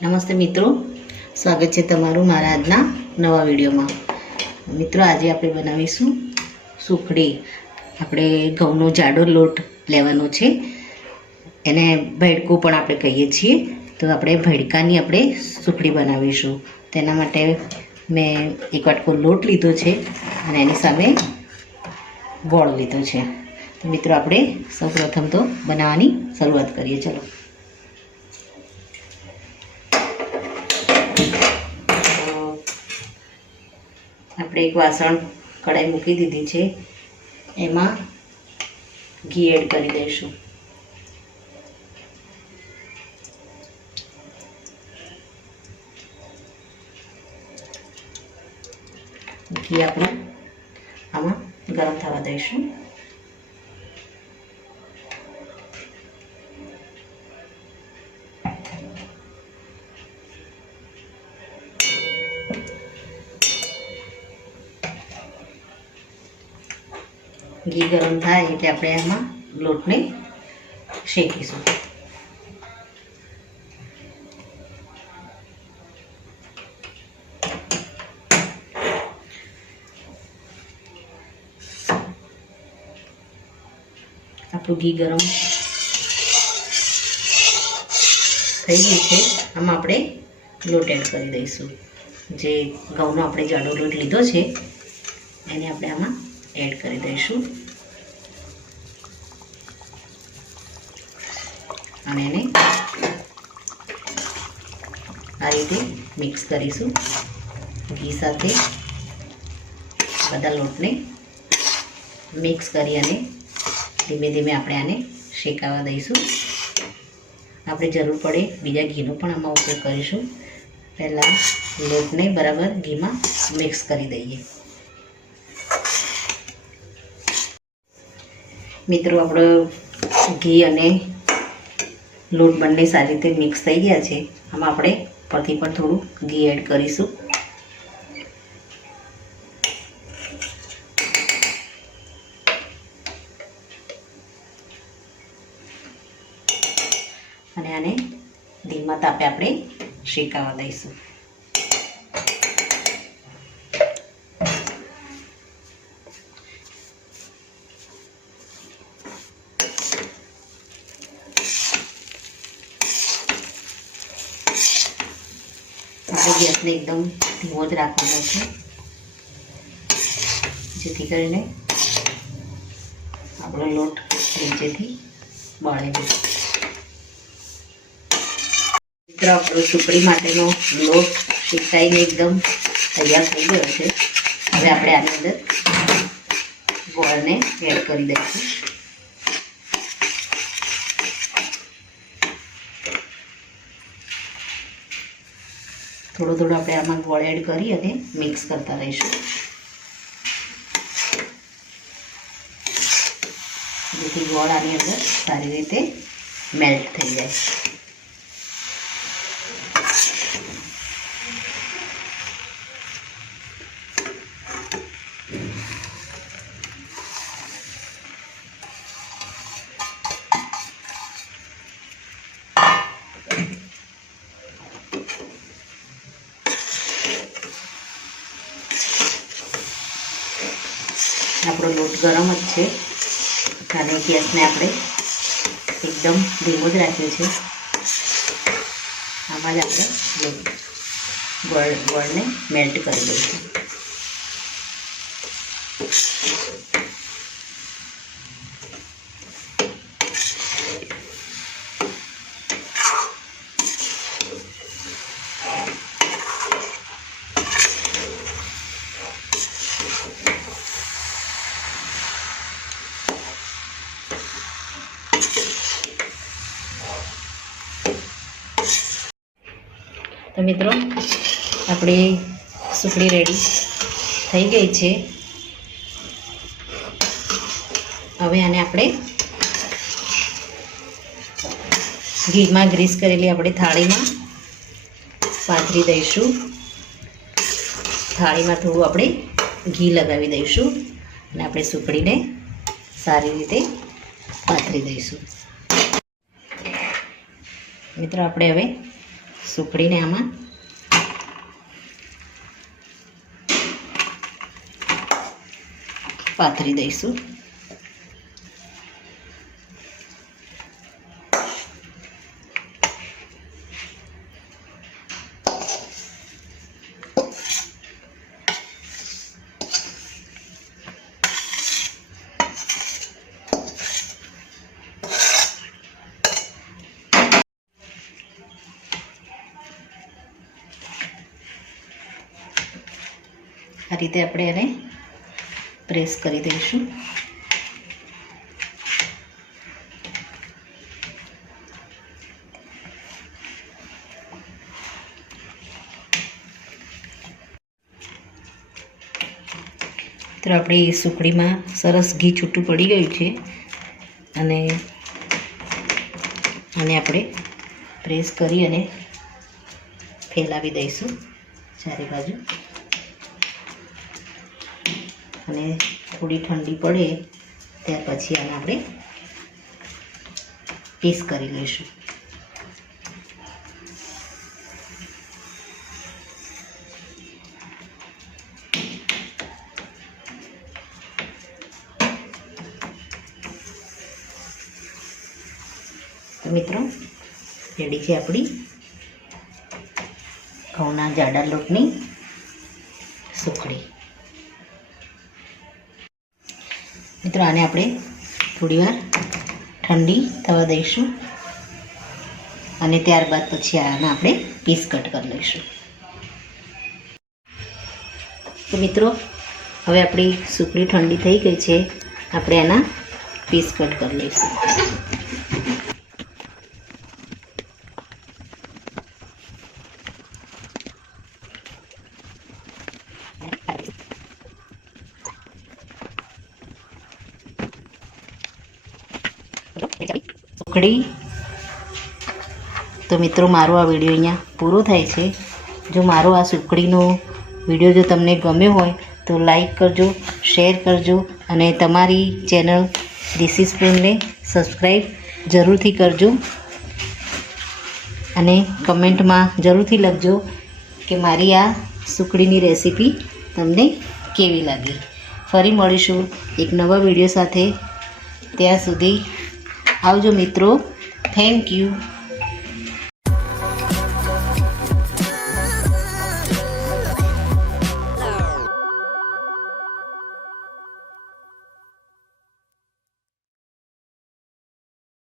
નમસ્તે મિત્રો, સ્વાગત છે તમારું મારા આજના નવા વિડીયોમાં। મિત્રો, આજે આપણે બનાવીશું સુખડી। આપણે ઘઉંનો જાડો લોટ લેવાનો છે, એને ભેડકું પણ આપણે કહીએ છીએ। તો આપણે ભેડકાની આપણે સુખડી બનાવીશું। તેના માટે મેં એક વાટકો લોટ લીધો છે અને એની સામે ગોળ લીધો છે। તો મિત્રો, આપણે સૌપ્રથમ તો બનાવવાની શરૂઆત કરીએ। ચલો, આપણે એક વાસણ કઢાઈ મૂકી દીધી છે, એમાં ઘી એડ કરી દઈશું। ઘી આપણે આમાં ગરમ થવા દઈશું। ઘી ગરમ થાય એટલે આપણે આમાં લોટને શેકીશું। આપણું ઘી ગરમ થઈ ગયું છે, આમાં આપણે લોટ એડ કરી દઈશું। જે ઘઉંનો આપણે જાડો લોટ લીધો છે એને આપણે આમાં એડ કરી દઈશું અને એને આ રીતે મિક્સ કરીશું। ઘી સાથે બધા લોટને મિક્સ કરી અને ધીમે ધીમે આપણે આને શેકાવા દઈશું। આપણે જરૂર પડે બીજા ઘીનો પણ આમાં ઉપયોગ કરીશું। પહેલાં લોટને બરાબર ઘીમાં મિક્સ કરી દઈએ। મિત્રો, આપણો ઘી અને લોટ બંને સારી રીતે મિક્સ થઈ ગયા છે। આમાં આપણે પરથી પણ થોડું ઘી એડ કરીશું। અને આને ધીમા તાપે આપણે શેકાવા દઈશું। આપણે ગેસને એકદમ ધીમો જ રાખવાનો છે, જેથી કરીને આપણો લોટ નીચેથી બળે નહીં। મિત્રો, આપણો સુખડી માટેનો લોટ શેકાઈને એકદમ તૈયાર થઈ ગયો છે। હવે આપણે આની અંદર ગોળને એડ કરી દઈશું। થોડો થોડો આપણે આમાં ગોળ એડ કરી અને મિક્સ કરતા રહીશું, જેથી ગોળ આની અંદર સારી રીતે મેલ્ટ થઈ જાય। આપણો લોટ ગરમ જ છે અને ગેસને આપણે એકદમ ધીમો જ રાખ્યો છે। આમાં જ આપણે ગોળને મેલ્ટ કરી દઈશું। તો મિત્રો, આપણી સુખડી રેડી થઈ ગઈ છે। હવે આને આપણે ઘીમાં ગ્રીસ કરેલી આપણે થાળીમાં પાથરી દઈશું। થાળીમાં થોડું આપણે ઘી લગાવી દઈશું અને આપણે સુખડીને સારી રીતે પાથરી દઈશું। મિત્રો, આપણે હવે સુખડીને આમાં પાથરી દઈશું. આ રીતે આપણે એને પ્રેસ કરી દઈશું. તો આપણી સુખડીમાં સરસ ઘી છૂટું પડી ગયું છે અને આને આપણે પ્રેસ કરી અને ફેલાવી દઈશું ચારે બાજુ. અને થોડી ઠંડી પડે ત્યાર પછી આને આપણે પીસ કરી લઈશું. તો મિત્રો રેડી છે આપણી ઘઉંના જાડા લોટની સુખડી. મિત્રો આને આપણે થોડી વાર ઠંડી થવા દઈશું અને ત્યારબાદ પછી આના આપણે પીસ કટ કરી લઈશું. તો મિત્રો હવે આપણી સુખડી ઠંડી થઈ ગઈ છે. આપણે આના પીસ કટ કરી લઈશું. સુખડી. તો મિત્રો મારો આ વિડીયો અહીંયા પૂરો થાય છે. જો મારો આ સુખડીનો વિડીયો જો તમને ગમ્યો હોય તો લાઈક કરજો, શેર કરજો અને તમારી ચેનલ ડિસીસ ફ્રેન્ડને સબસ્ક્રાઈબ જરૂરથી કરજો અને કમેન્ટમાં જરૂરથી લખજો કે મારી આ સુખડીની રેસીપી તમને કેવી લાગી. ફરી મળીશું એક નવા વિડીયો સાથે. ત્યાં સુધી આવજો મિત્રો. Thank you.